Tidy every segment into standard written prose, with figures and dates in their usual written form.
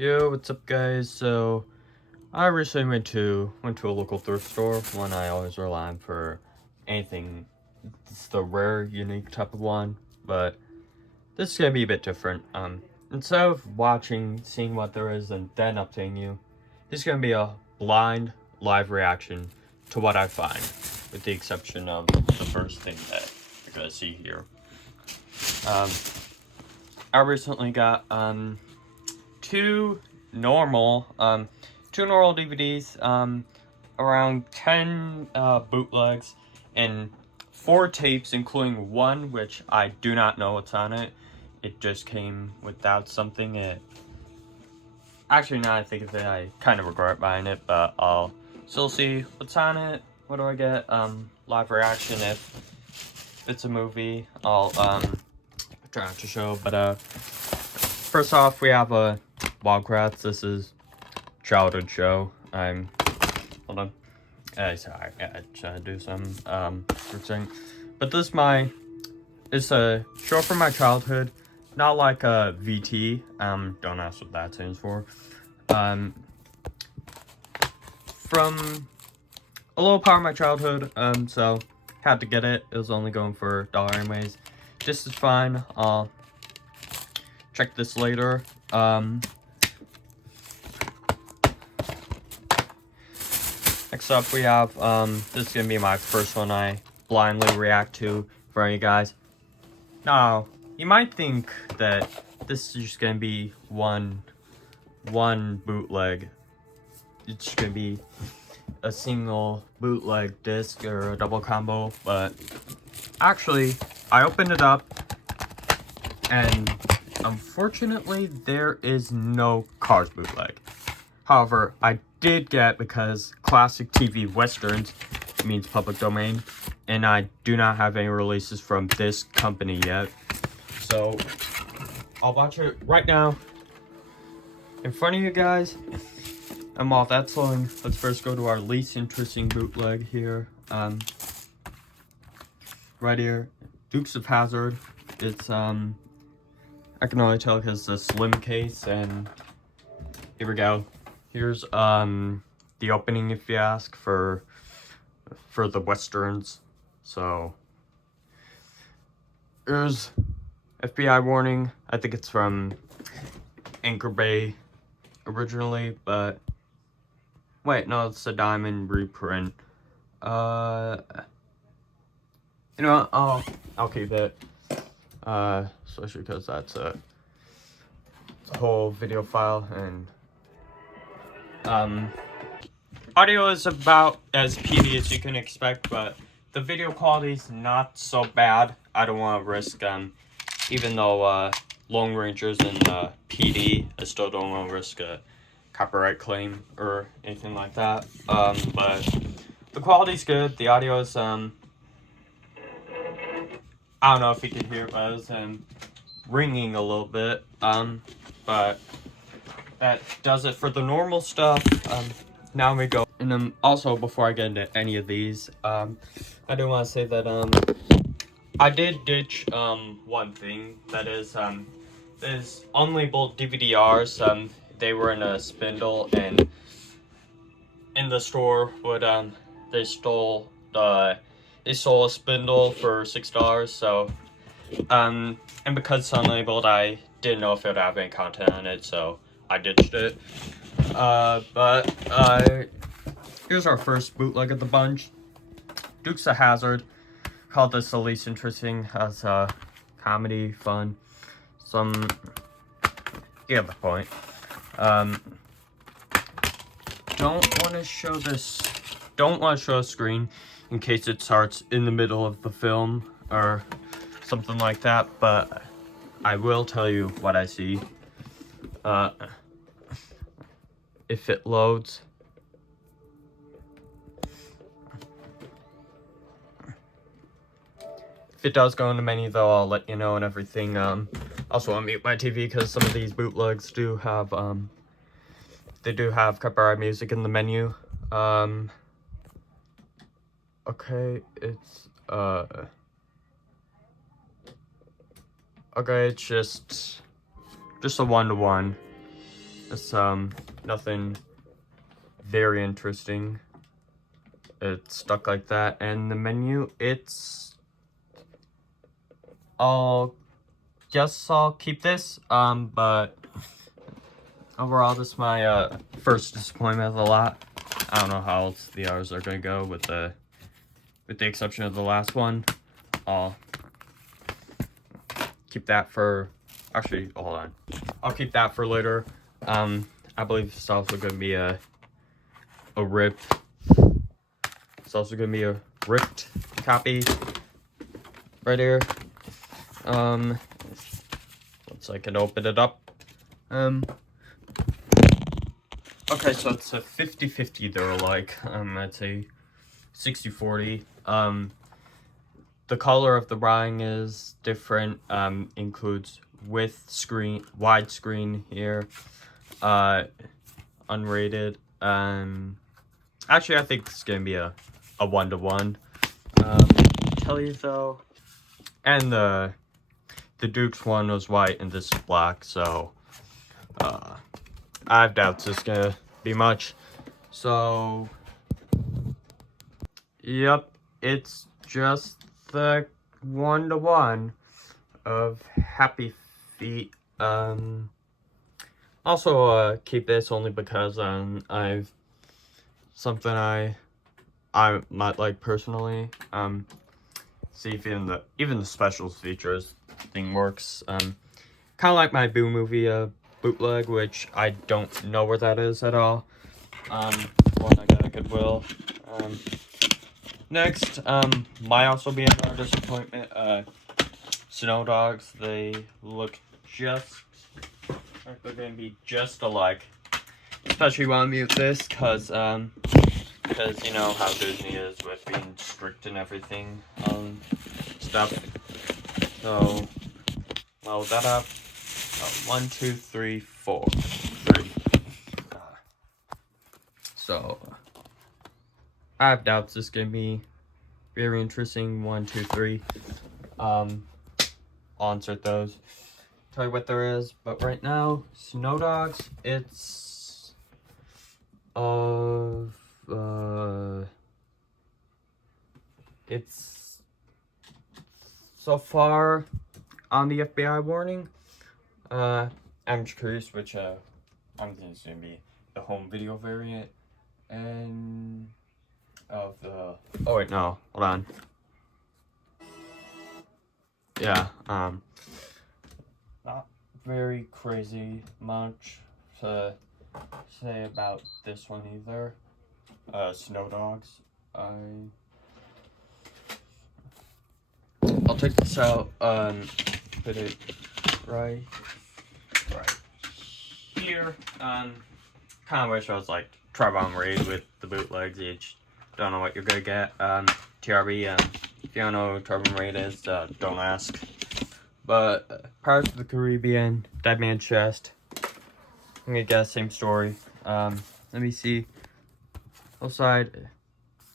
Yo, what's up guys? So I recently went to a local thrift store, one I always rely on for anything. It's the rare, unique type of one, but this is gonna be a bit different. Instead of seeing what there is and then updating you, this is gonna be a blind live reaction to what I find, with the exception of the first thing that you're gonna see here. I recently got two normal DVDs, around 10 bootlegs, and 4 tapes, including one which I do not know what's on it. It just came without something. Actually, now I think of it, I kind of regret buying it, but I'll still see what's on it. What do I get? Live reaction. If it's a movie, I'll try not to show. But first off, we have a Wildcrafts. This is childhood show. Hold on. Sorry, I try to do some searching. But it's a show from my childhood, not like a VT. Don't ask what that stands for. From a little part of my childhood. So had to get it. It was only going for $1 anyways. This is fine. I'll check this later. Next up, we have, this is gonna be my first one I blindly react to for you guys. Now, you might think that this is just gonna be one bootleg. It's just gonna be a single bootleg disc or a double combo, but actually, I opened it up, and unfortunately, there is no card bootleg. However, I did get, because classic TV westerns means public domain, and I do not have any releases from this company yet. So I'll watch it right now in front of you guys. And while that's flowing, let's first go to our least interesting bootleg here. Right here, Dukes of Hazzard. It's I can only tell because it's a slim case, and here we go. Here's the opening, if you ask, for the westerns. So here's FBI warning. I think it's from Anchor Bay originally, but wait, no, it's a diamond reprint. You know what? I'll keep it. Especially because that's a whole video file, and audio is about as PD as you can expect, but the video quality is not so bad. I don't want to risk, even though Lone Ranger's in PD, I still don't want to risk a copyright claim or anything like that. But the quality's good. The audio is, I don't know if you can hear it, but it's ringing a little bit. But that does it for the normal stuff. Now we go. And also, before I get into any of these, I do want to say that I did ditch one thing. That is unlabeled DVD-Rs. They were in a spindle, and in the store they stole a spindle for $6. So and because it's unlabeled, I didn't know if it would have any content on it, so I ditched it. But here's our first bootleg of the bunch. Dukes of Hazzard. Called this the least interesting, as comedy, fun, you get the point. Don't want to show a screen in case it starts in the middle of the film or something like that, but I will tell you what I see. If it loads. If it does go into menu, though, I'll let you know and everything. Also, I'll mute my TV because some of these bootlegs do have copyright music in the menu. Okay, it's okay, it's just a 1-to-1. It's nothing very interesting. It's stuck like that, and the menu, I'll guess I'll keep this, but overall this is my first disappointment of the lot. I don't know how else the others are gonna go with the exception of the last one. I'll keep that for, actually, hold on. I'll keep that for later. I believe it's also gonna be a ripped. It's also gonna be a ripped copy right here. Once I can open it up. Okay, so it's a 50-50 they're like. I'd say 60-40. The color of the writing is different. Includes widescreen here. Unrated. Actually, I think it's gonna be a 1-to-1. Tell you though, and the Duke's one was white and this is black, so I have doubts it's gonna be much. So yep, it's just the 1-to-1 of Happy Feet. Also keep this only because I've something I might like personally. See if even the specials features thing works. Kind of like my Boo Movie bootleg, which I don't know where that is at all. One I got at Goodwill. Next, might also be another disappointment. Snow Dogs. They look just like they're gonna be just alike. Especially when I mute this, because you know how Disney is with being strict and everything stuff. So load that up. 1, 2, 3, 4. 3. So I have doubts this is gonna be very interesting. 1, 2, 3. I'll insert those. Tell you what there is, but right now, Snow Dogs. It's it's so far on the FBI warning. I'm curious which I'm thinking it's gonna be the home video variant and of the, oh wait, no, hold on. Yeah, not very crazy much to say about this one either. Snow Dogs. I'll take this out, put it right here. Kind of wish I was like Trevon Raid with the bootlegs. You just don't know what you're gonna get. TRB, if you don't know who Trevon Raid is, don't ask. But Pirates of the Caribbean, Dead Man's Chest, I'm gonna guess same story. Let me see. Outside,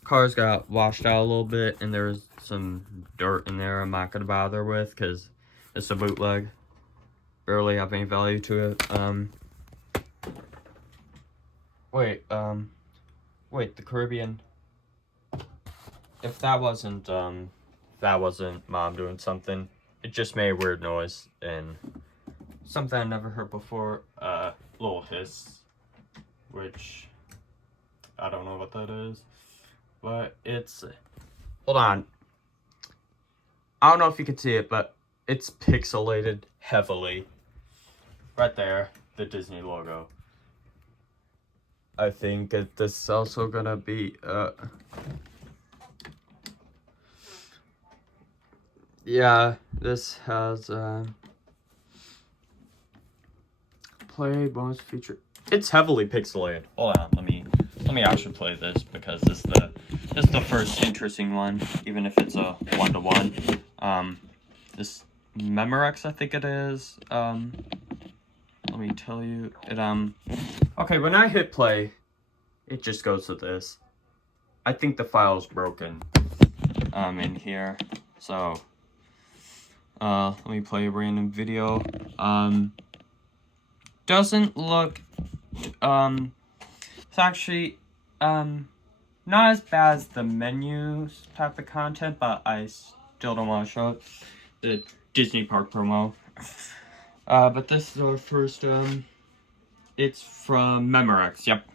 cars got washed out a little bit, and there's some dirt in there I'm not gonna bother with because it's a bootleg. Barely have any value to it. Wait, the Caribbean. If that wasn't Mom doing something, it just made a weird noise and something I never heard before. Little hiss, which I don't know what that is, but it's, hold on. I don't know if you can see it, but it's pixelated heavily. Right there, the Disney logo. I think that this is also gonna be, yeah, this has, play bonus feature. It's heavily pixelated. Hold on, let me actually play this because this is the first interesting one, even if it's a 1-to-1. This Memorex, I think it is. Let me tell you it. Okay, when I hit play, it just goes to this. I think the file's broken. In here, so let me play a random video. Doesn't look It's actually, not as bad as the menus type of content, but I still don't want to show it. The Disney Park promo. But this is our first, it's from Memorex, yep.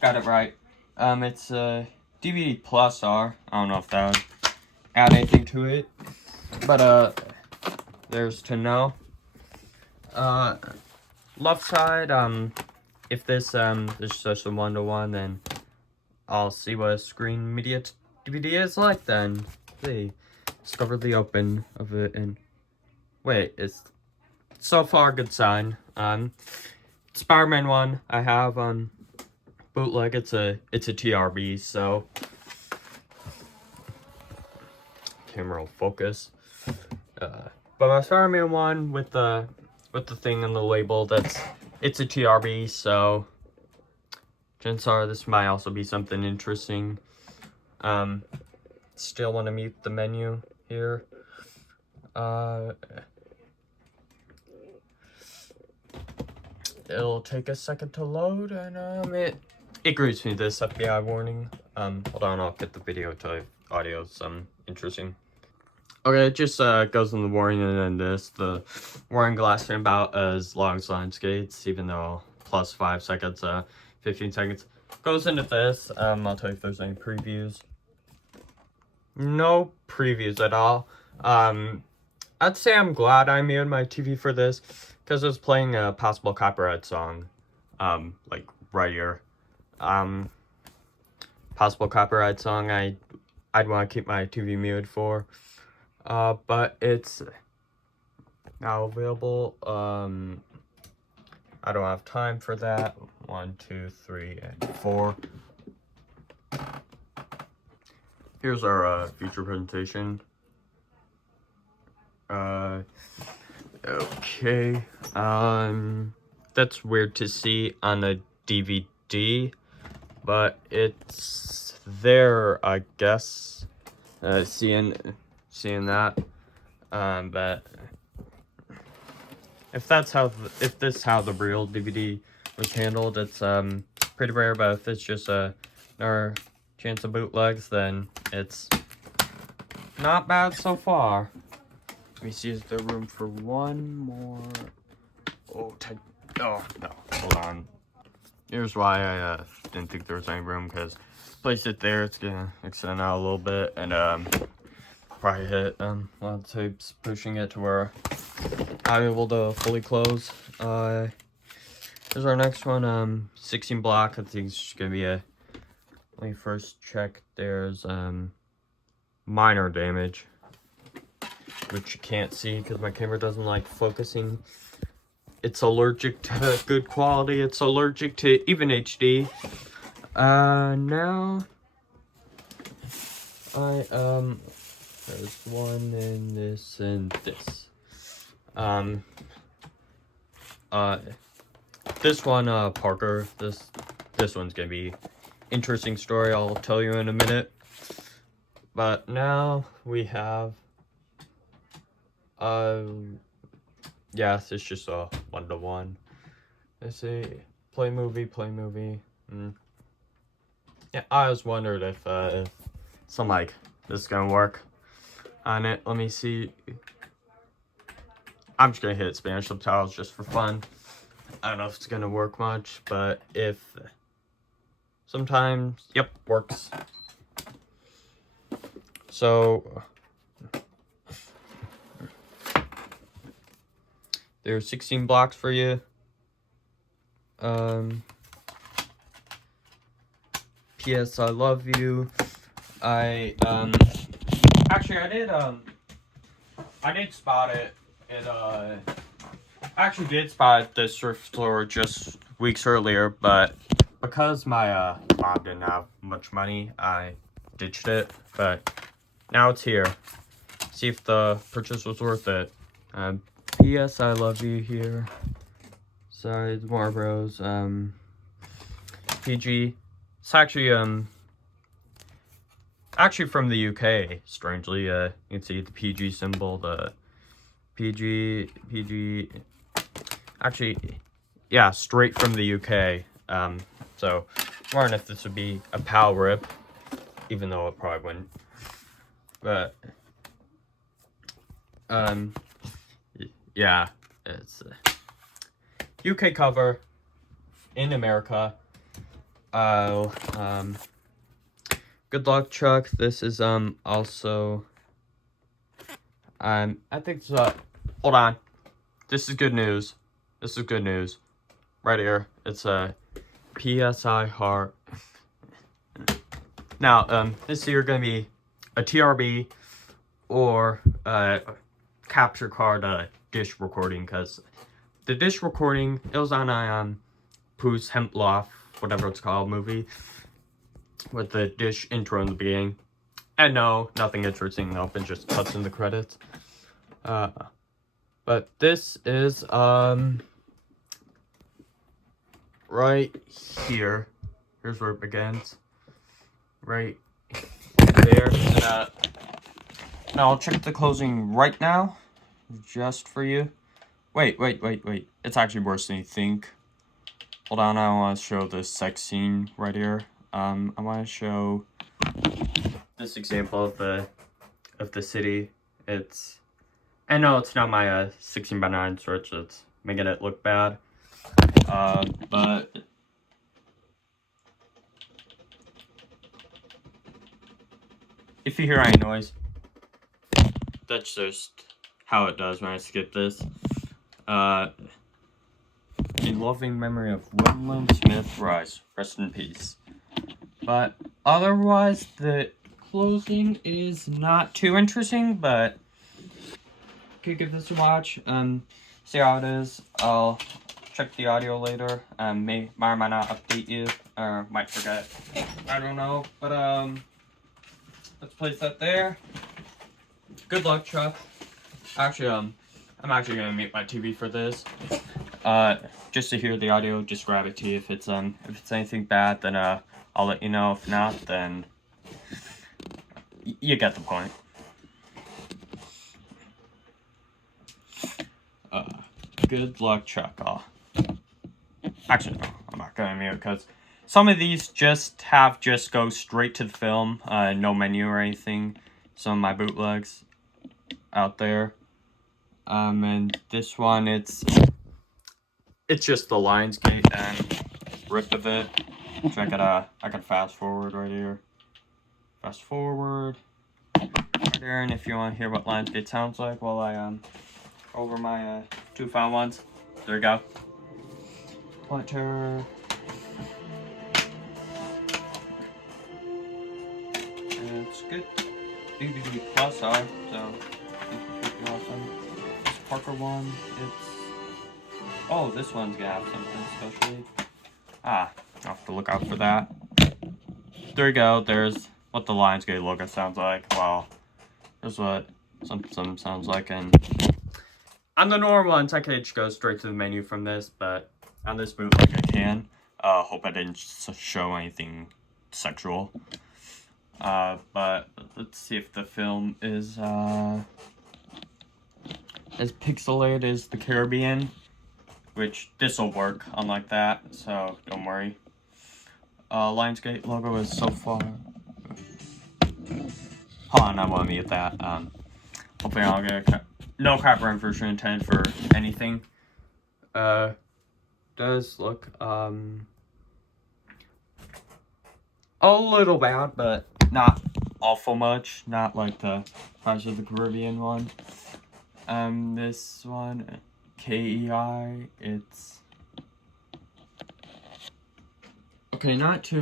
Got it right. It's a DVD Plus R. I don't know if that would add anything to it. But, there's to know. Left side, if this, is just a 1-to-1, then I'll see what a screen media DVD is like then. See. Discover the open of it and wait, it's so far a good sign. Spider-Man 1 I have on bootleg. It's a TRB, so camera will focus. But my Spider-Man 1 with the thing on the label, it's a TRB, so chances are this might also be something interesting. Still want to mute the menu here. It'll take a second to load, and it greets me this FBI warning. Hold on, I'll get the video to audio. Some interesting. Okay, it just goes in the warning, and then the warning lasting about as long as line skates, even though plus 5 seconds, 15 seconds goes into this. I'll tell you if there's any previews. No previews at all. I'd say I'm glad I muted my TV for this, because it was playing a possible copyright song, like right here. Possible copyright song I'd want to keep my TV muted for. But it's now available. I don't have time for that. 1, 2, 3, and 4. Here's our feature presentation. Okay. That's weird to see on a DVD, but it's there, I guess. Seeing that. But if this is how the real DVD was handled, it's pretty rare. But if it's just another chance of bootlegs, then it's not bad so far. Let me see, is there room for one more? Oh no, hold on. Here's why I didn't think there was any room, because place it there, it's gonna extend out a little bit, and probably hit a lot of tapes, pushing it to where I'm able to fully close. Here's our next one, 16 block. I think it's gonna be a. Let me first check. There's minor damage, which you can't see because my camera doesn't like focusing. It's allergic to good quality. It's allergic to even HD. Now there's one in this and this. This one, Parker. This one's gonna be interesting story. I'll tell you in a minute. But now we have. Yes, it's just a 1-to-1. Let's see. Play movie. Yeah, I was wondered if something like this is gonna work on it. Let me see. I'm just gonna hit Spanish subtitles just for fun. I don't know if it's gonna work much, but if sometimes, yep, works. So there's 16 blocks for you. P.S. I love you. Actually I did spot it. I actually did spot it at the thrift store just weeks earlier, but because my mom didn't have much money, I ditched it. But now it's here. See if the purchase was worth it. P.S. I love you here. Sorry, the Marlboros. PG. It's actually from the UK. Strangely, you can see the PG symbol. The PG. Actually, yeah, straight from the UK. So I'm wondering if this would be a PAL rip, even though it probably wouldn't. But yeah, it's a UK cover in America. Good luck, Chuck. This is also I think it's hold on. This is good news. This is good news. Right here. It's a PSI heart. Now, this is either gonna be a TRB or capture card dish recording, because the dish recording, it was on a Pooh's Hemploff, whatever it's called, movie with the dish intro in the beginning. And no, nothing interesting. Nope, it just cuts in the credits. But this is right here. Here's where it begins. Right there. And, now I'll check the closing right now, just for you. Wait. It's actually worse than you think. Hold on, I want to show this sex scene right here. I want to show this example of the city. I know it's not my 16:9 switch. It's making it look bad. But if you hear any noise, that's just how it does when I skip this. In loving memory of Woodland Smith Rice, rest in peace. But otherwise, the closing is not too interesting, but could give this a watch and see how it is. I'll check the audio later and might or might not update you, or might forget. I don't know, but let's place that there. Good luck, Chuck. Actually, I'm actually gonna mute my TV for this. Just to hear the audio, just grab it to you. If it's anything bad, then I'll let you know. If not, then you get the point. Good luck, Chuck. Actually, no, I'm not gonna mute, because some of these just go straight to the film, no menu or anything. Some of my bootlegs out there. And this one, it's just the Lionsgate and rip of it. So I could fast forward right here. Fast forward right there, and if you want to hear what Lionsgate sounds like while I over my 2 found ones, there you go. Pointer. And it's good. DVD Plus so it's awesome. This Parker one, this one's gonna have something especially. I'll have to look out for that. There you go. There's what the Lionsgate logo sounds like. Well, there's what some sounds like, and on the normal ones, I could go straight to the menu from this, but on this bootleg I can. Hope I didn't show anything sexual. But let's see if the film is as pixelated as the Caribbean, which this'll work unlike that, so don't worry. Lionsgate logo is so far. Hold on, I want to mute that. Hopefully I don't get no copyright version intended for anything. Does look a little bad, but not awful much. Not like the Pirates of the Caribbean one. This one, KEI, it's okay, not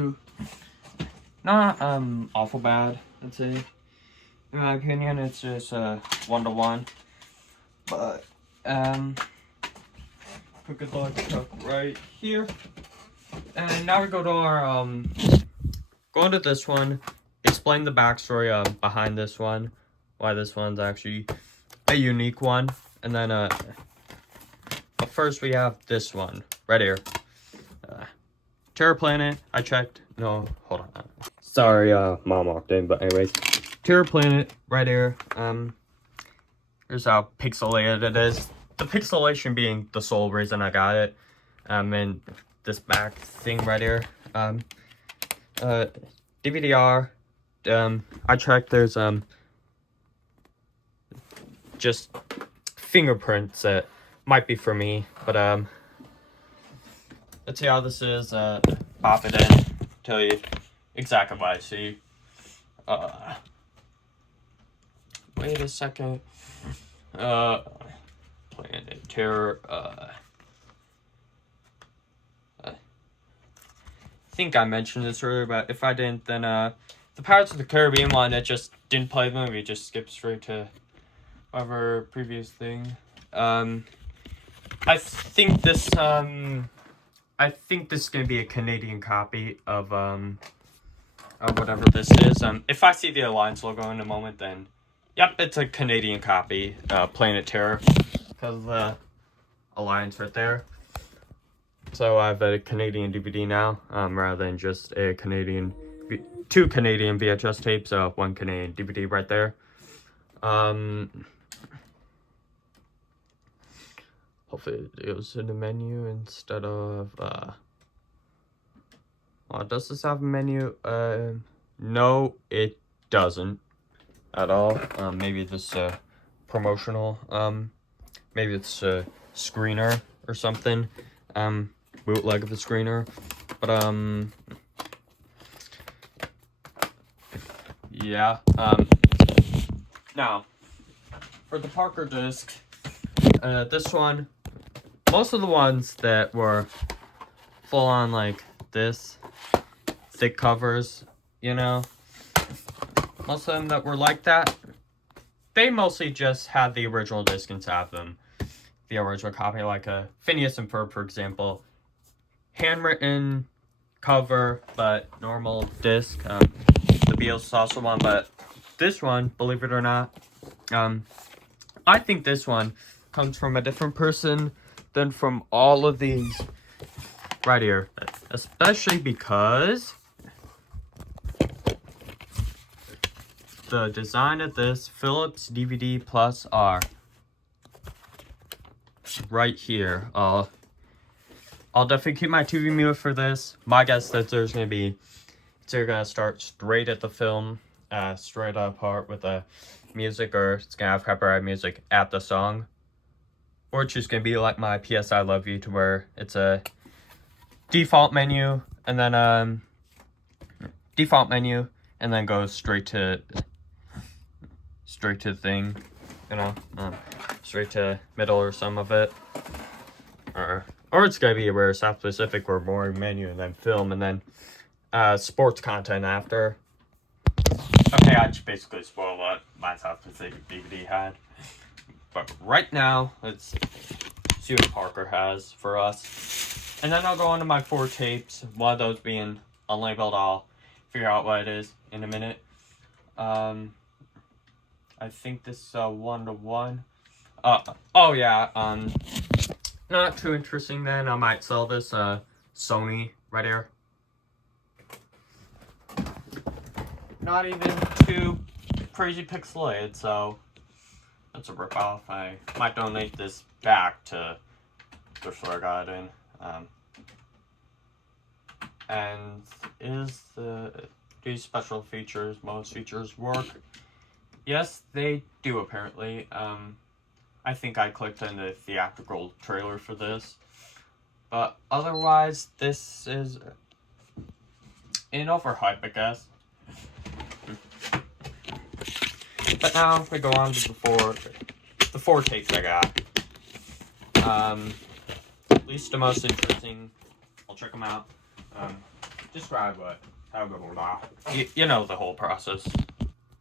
awful bad, I'd say. In my opinion, it's just 1-to-1. But put good luck Chuck right here. And now we go to our going to this one, explain the backstory behind this one, why this one's actually a unique one, and then but first we have this one right here. Terror Planet. I checked. No, hold on. Sorry, mom walked in, but anyways, Terror Planet right here. Here's how pixelated it is. The pixelation being the sole reason I got it. and this back thing right here. DVD-R. I checked. There's just fingerprints that might be for me, but let's see how this is. Pop it in. Tell you exactly what I see. Wait a second. Planet Terror. I think I mentioned this earlier, but if I didn't, then the Pirates of the Caribbean one, it just didn't play the movie. Just skipped straight to whatever previous thing. I think this is gonna be a Canadian copy of whatever this is. If I see the Alliance logo in a moment, then yep, it's a Canadian copy. Planet Terror, because of the Alliance right there. So I have a Canadian DVD now, rather than just a two Canadian VHS tapes, one Canadian DVD right there. Hopefully it goes in the menu instead of, well, does this have a menu? No, it doesn't at all. Maybe this, promotional, maybe it's a screener or something, bootleg of the screener, but, yeah, now, for the Parker disc, this one, most of the ones that were full on like this, thick covers, you know, most of them that were like that, they mostly just had the original disc inside of them. The original copy, like a Phineas and Ferb, for example, handwritten cover, but normal disc. The Beatles is also one, but this one, believe it or not, I think this one comes from a different person than from all of these right here, especially because the design of this Philips DVD Plus R right here. I'll definitely keep my TV mute for this. My guess that there's gonna be, it's either gonna start straight at the film, straight apart with the music, or it's gonna have copyright music at the song, or it's just gonna be like my PS I Love You, to where it's a default menu and then goes straight to the thing, you know, straight to middle or some of it, or it's gonna be where South Pacific or more menu and then film and then sports content after. Okay, I just basically spoiled what my South Pacific DVD had. But right now, let's see what Parker has for us. And then I'll go on to my 4 tapes. One of those being unlabeled. I'll figure out what it is in a minute. I think this is 1-to-1. Oh yeah, not too interesting then. I might sell this Sony right here. Not even too crazy pixelated, so that's a ripoff. I might donate this back to the store I got in. And these special features, most features work? Yes, they do apparently. I think I clicked on the theatrical trailer for this, but otherwise this is an overhype, I guess. But now we go on to the four tapes I got. At least the most interesting. I'll check them out. Describe how good or not. You know the whole process.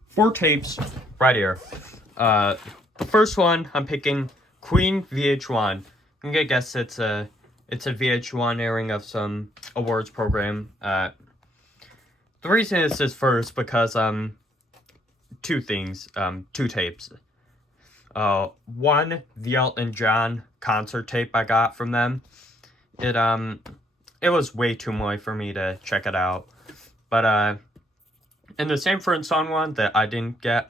4 tapes right here. The first one I'm picking Queen VH1. I'm gonna guess it's a VH1 airing of some awards program. The reason this is first because 2 things, 2 tapes. One, the Elton John concert tape I got from them. It was way too much for me to check it out. But and the same for Song one that I didn't get,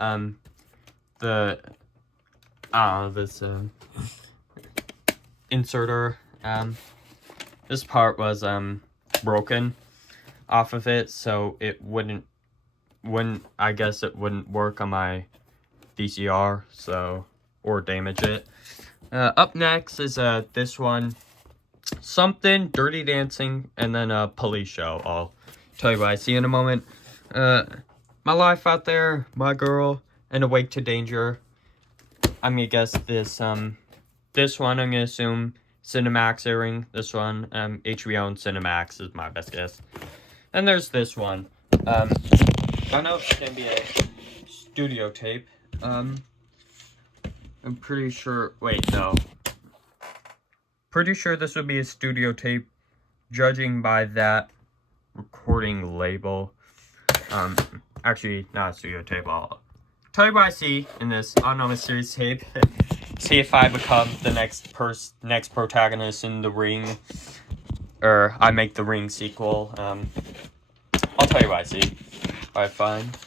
this inserter this part was broken off of it, so it wouldn't I guess it wouldn't work on my VCR, so, or damage it. Up next is this one, something Dirty Dancing, and then a police show. I'll tell you what I see in a moment. My life out there, my girl, and Awake to Danger. I'm gonna guess this one I'm gonna assume Cinemax airing. This one HBO and Cinemax is my best guess. And there's this one. I don't know if it's gonna be a studio tape. I'm pretty sure, wait, no. Pretty sure this would be a studio tape, judging by that recording label. Actually, not a studio tape. I'll tell you what I see in this Anonymous series tape. See if I become the next protagonist in The Ring, or I make The Ring sequel. I'll tell you what I see, what I find.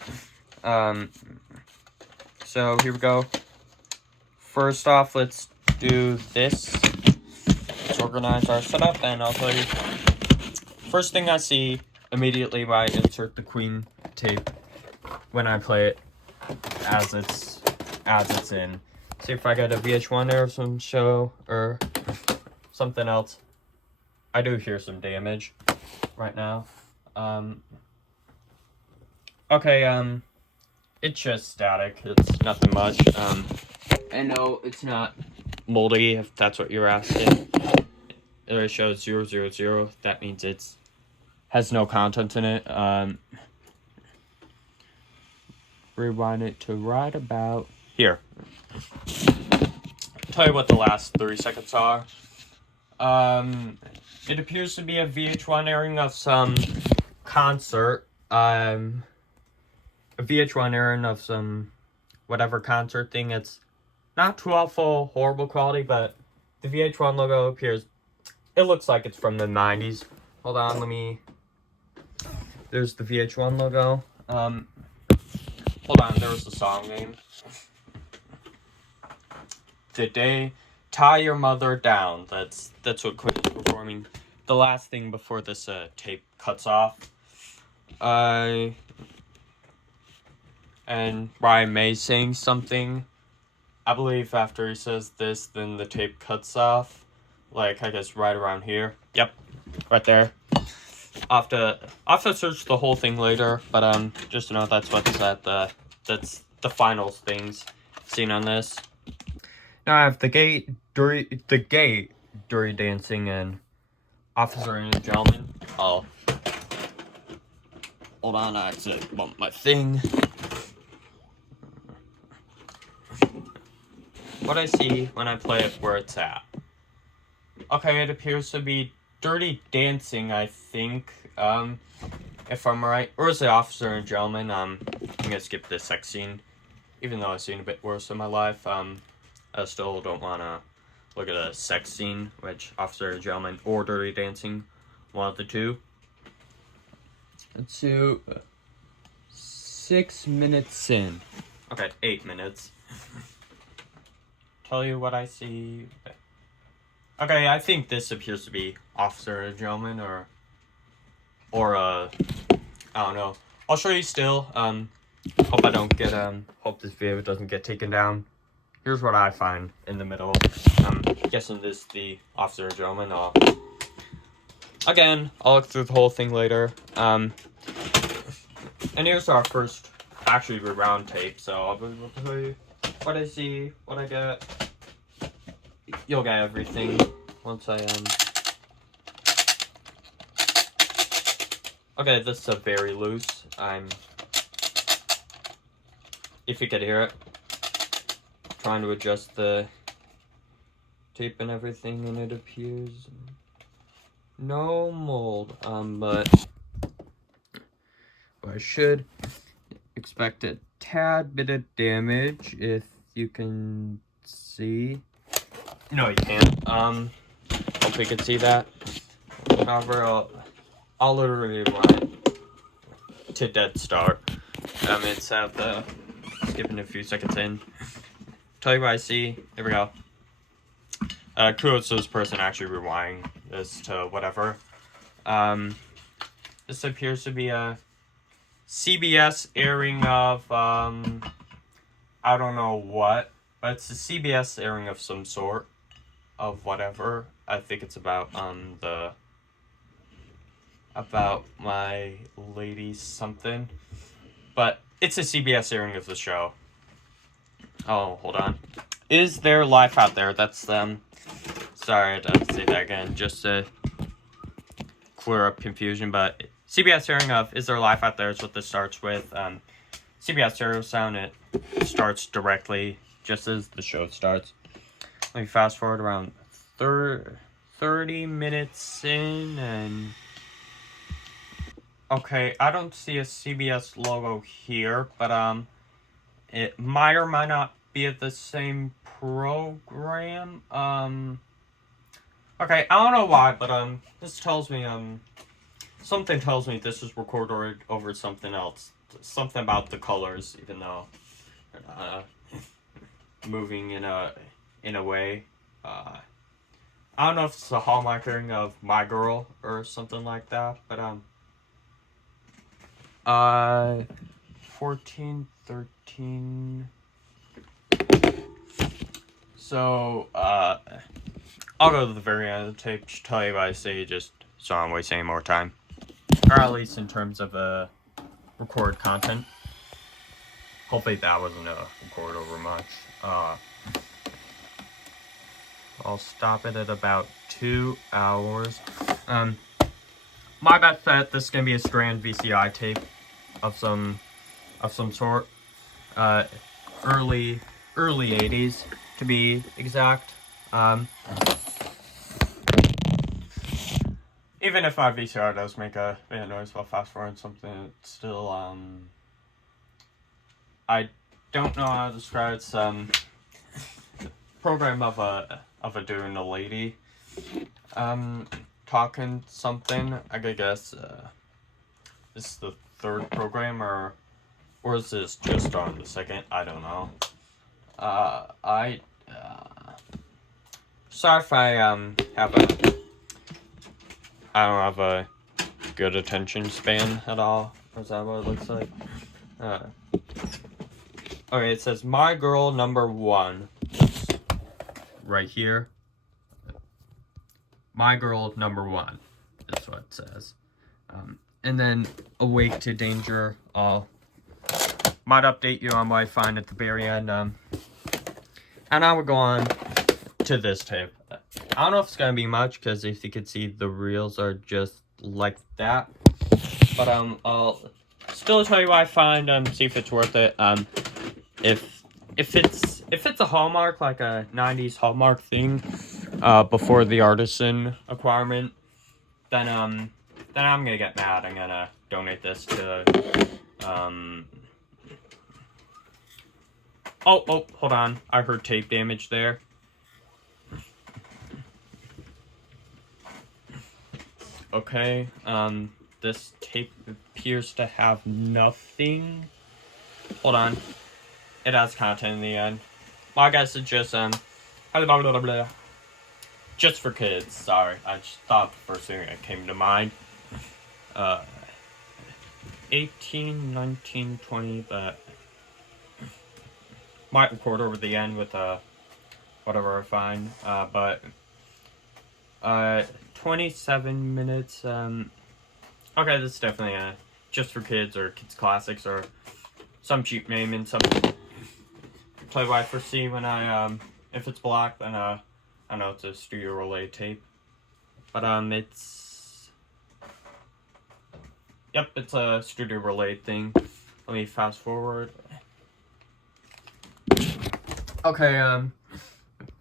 So here we go. First off, let's do this. Let's organize our setup, and I'll tell you. First thing I see immediately when I insert the Queen tape, when I play it as it's in. See if I got a VH1 there or some show or something else. I do hear some damage right now. Okay, it's just static. It's nothing much. I know it's not moldy, if that's what you're asking. It shows 000. That means it's has no content in it. Rewind it to right about here. Tell you what the last 30 seconds are. It appears to be a VH1 airing of some concert. A VH1 airing of some whatever concert thing. It's not too awful, horrible quality, but the VH1 logo appears. It looks like it's from the 90s. Hold on, let me. There's the VH1 logo. Hold on, there was the song name. Did They Tie Your Mother Down? That's what Queen is performing. The last thing before this tape cuts off. And Ryan May saying something. I believe after he says this, then the tape cuts off. Like, I guess right around here. Yep, right there. I'll have to search the whole thing later, but just to know that's what's that's the final things seen on this. Now I have the gay Dirty Dancing and Officer and Gentleman. Oh, hold on, I have to bump my thing. What I see when I play it, where it's at. Okay, it appears to be Dirty Dancing, I think, if I'm right. Or is it Officer and Gentleman? I'm gonna skip this sex scene, even though I've seen a bit worse in my life. I still don't want to look at a sex scene, which Officer and Gentleman or Dirty Dancing, one of the two. Let's do 6 minutes in. Okay, 8 minutes. Tell you what I see. Okay, I think this appears to be Officer and Gentleman, or I don't know. I'll show you still. Hope I don't get hope this video doesn't get taken down. Here's what I find in the middle. I'm guessing this is the Officer and Gentleman. Again, I'll look through the whole thing later. And here's our first actually rewound tape. So I'll be able to tell you what I see, what I get. You'll get everything once I Okay, this is a very loose. If you could hear it, trying to adjust the tape and everything, and it appears no mold. But I should expect a tad bit of damage, if you can see. No, you can't. Hope you can see that. However, I'll literally run to dead start. It's at the skipping a few seconds in. Tell you what I see. Here we go. Kudos to this person actually rewinding this to whatever. This appears to be a CBS airing of, I don't know what, but it's a CBS airing of some sort, of whatever. I think it's about, about my lady something, but it's a CBS airing of the show. Oh, hold on. Is there life out there? That's, sorry, I had to say that again, just to clear up confusion, but CBS airing of Is There Life Out There is what this starts with. CBS stereo sound, it starts directly just as the show starts. Let me fast forward around 30 minutes in, and okay, I don't see a CBS logo here, but it might or might not be at the same program. Okay, I don't know why, but this tells me something tells me this is recorded over something else. Something about the colors, even though moving in a way. I don't know if it's a hallmarking of My Girl or something like that, but 14, 13. So I'll go to the very end of the tape to tell you what I say, just so I don't waste any more time. Or at least in terms of record content. Hopefully that wasn't a record over much. I'll stop it at about 2 hours. My bet that this is gonna be a strand VCI tape of some sort. Early 80s to be exact. Even if my VCR does make a bit of noise while fast forwarding something, it's still I don't know how to describe it. It's program of a dude and a lady talking something. I guess this is the third program, or is this just on the second? I don't know. Sorry if I I don't have a good attention span at all. Is that what it looks like? Okay, it says My Girl #1. Right here. My Girl #1. That's what it says. And then Awake to Danger. I'll might update you on what I find at the very end. And now we'll go on to this tape. I don't know if it's gonna be much, because if you could see, the reels are just like that. But I'll still tell you what I find, see if it's worth it. If it's a Hallmark, like a 90s Hallmark thing, before the artisan acquirement, then I'm gonna get mad. I'm gonna donate this to oh, hold on. I heard tape damage there. Okay, this tape appears to have nothing. Hold on. It has content in the end. My guess is just, just for kids. Sorry, I just thought the first thing that came to mind. 18, 19, 20, but might record over the end with, whatever I find, but 27 minutes, okay, this is definitely just for kids, or kids classics, or some cheap name, and some play what I foresee when I, if it's black, then, I know it's a studio relay tape, but, yep, it's a studio relay thing. Let me fast forward. Okay,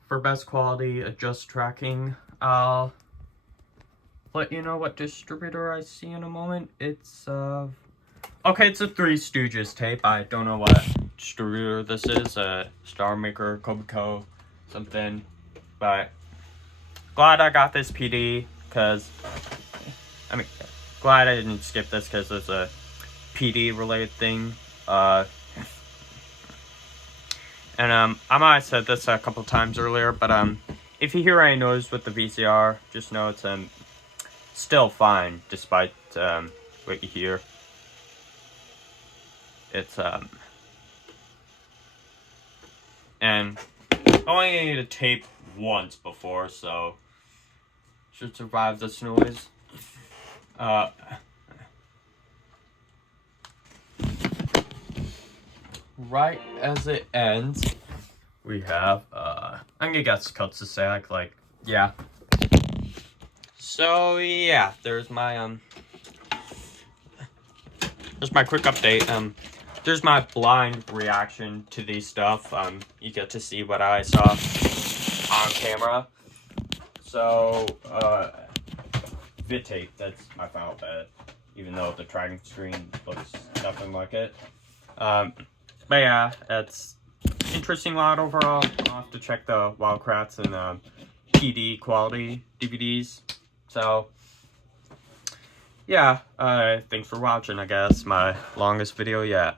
for best quality, adjust tracking, I'll let you know what distributor I see in a moment. It's, okay, it's a Three Stooges tape. I don't know what distributor this is, Star Maker, Kobico, something, but glad I got this PD, because, I mean, glad I didn't skip this, because it's a PD related thing, and, I might have said this a couple times earlier, but, if you hear any noise with the VCR, just know it's still fine despite what you hear. It's and I only need to tape once before, so should survive this noise. Right as it ends, we have I'm gonna guess cuts to sag, like, yeah. So yeah, there's my quick update. There's my blind reaction to these stuff. You get to see what I saw on camera. So VidTape, that's my final bet, even though the tracking screen looks nothing like it. But yeah, it's interesting lot overall. I'll have to check the Wildcrafts and PD quality DVDs. So yeah, thanks for watching, I guess. My longest video yet.